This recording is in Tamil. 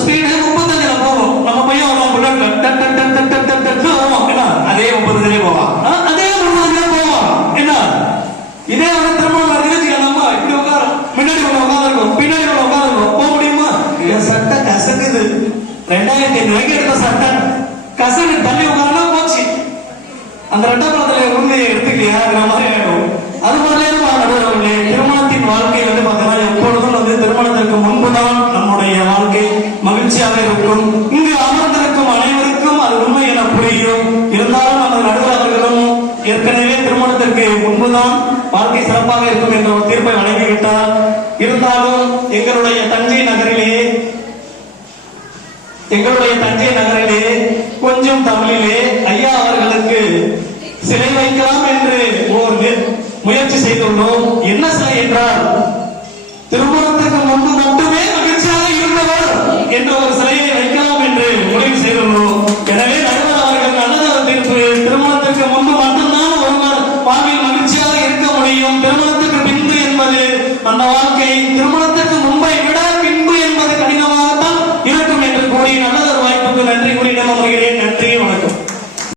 ஸ்பீடு 35ல போகும். நம்ம பையன் அவன் புல்லட்ல அதே 30 போவான். அதே 30 போவான். என்ன இதே வந்து திரும்ப நிறுத்திக்கலாமா? இப்படி உட்காரும், முன்னாடி ஒண்ணு உட்காந்துருக்கும், பின்னாடி ஒண்ணு உட்காந்துருக்கும். போக முடியுமா? என் சட்டை கசக்குது, 2000 ரூபாய்க்கு எடுத்த சட்டை கசக்கு, தள்ளி உட்காரனா போச்சு. அந்த ரெண்டாவது உண்மையை எடுத்துக்கலையாங்கிற மாதிரி ஆயிடும். அது மாதிரியே நடுவர்களே, திருமணத்தின் வாழ்க்கை வந்து பார்த்தீங்கன்னா எப்பொழுதும் வந்து திருமணத்திற்கு முன்புதான் நம்முடைய வாழ்க்கை மகிழ்ச்சியாக இருக்கும். இங்கு அமர்ந்திருக்கும் அனைவருக்கும் அது உண்மை என புரியும். இருந்தாலும் நமது நடுவர் அவர்களும் ஏற்கனவே திருமணத்திற்கு முன்புதான் வாழ்க்கை சிறப்பாக இருக்கும் என்ற ஒரு தீர்ப்பை வழங்கிவிட்டார். இருந்தாலும் எங்களுடைய தஞ்சை நகரிலே கொஞ்சம் தமிழிலே ஐயா அவர்களுக்கு சிலை வைக்கலாம் என்று ஒரு முயற்சி செய்துள்ளோம். என்ன சிலை என்றால்